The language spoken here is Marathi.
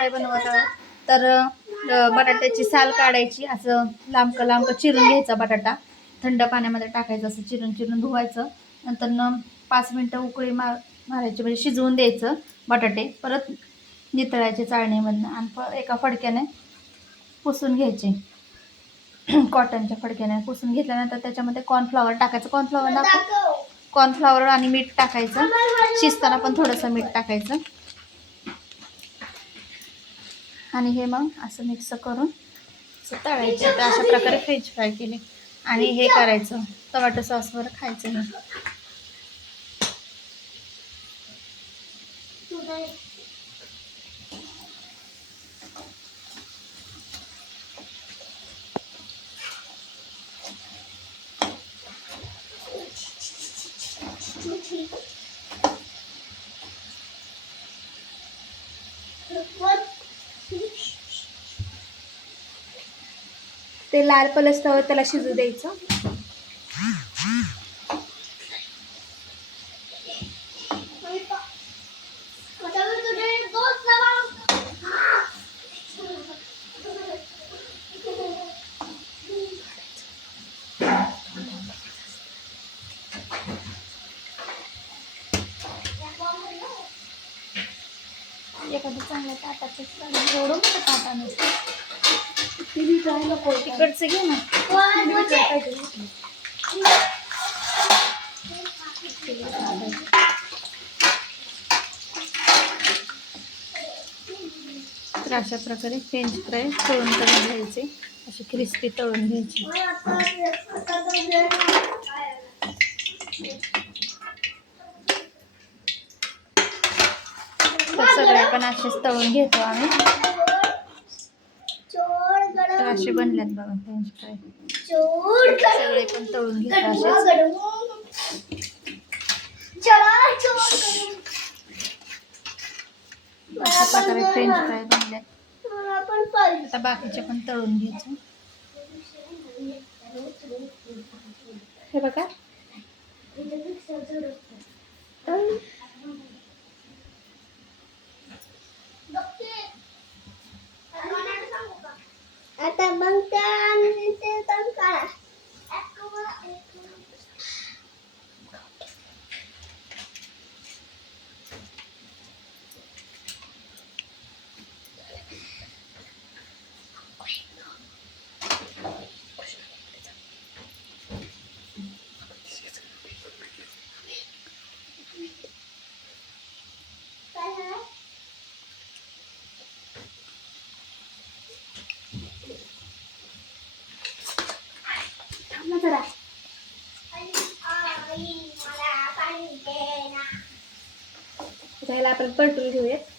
फ्राय बनवत आहोत. तर बटाट्याची साल काढायची, असं लांबकं लांबकं चिरून घ्यायचा बटाटा, थंड पाण्यामध्ये टाकायचं, असं चिरून चिरून धुवायचं. नंतर 5 मिनटं उकळी मारायची, म्हणजे शिजवून द्यायचं बटाटे. परत नितळायचे चाळणीमधनं आणि एका फडक्याने पुसून घ्यायचे. कॉटनच्या फडक्याने पुसून घेतल्यानंतर त्याच्यामध्ये कॉर्नफ्लॉवर टाकायचं. कॉर्नफ्लॉवर आणि मीठ टाकायचं. शिजताना पण थोडंसं मीठ टाकायचं. आणि हे मग असं मिक्स करून असं तळायचे. तर अशा प्रकारे फ्रेंच फ्राय केले. आणि हे करायचं, टोमॅटो सॉसवर खायचं. हे ते लाल पलसल्यावर त्याला शिजू द्यायचं. एखादं चांगल्या ताटाचं एवढं मोठं ताटा नसतं. तिकडचं घे ना. तर अशा प्रकारे फ्रेंच फ्राय तळून घ्यायचे, असे क्रिस्पी तळून घ्यायचे. तर सगळे पण असेच तळून घेतो आम्ही. तर असे बनल्यात बघा फ्रेंच फ्राय. सगळे पण तळून घेतो असेच. अशा प्रकारे फ्रेंच फ्राय बनले. आता बाकीचे पण तळून घ्यायचे. हे बघा, आता मग ते काढा. जरा त्याला आपण परतून घेऊयात.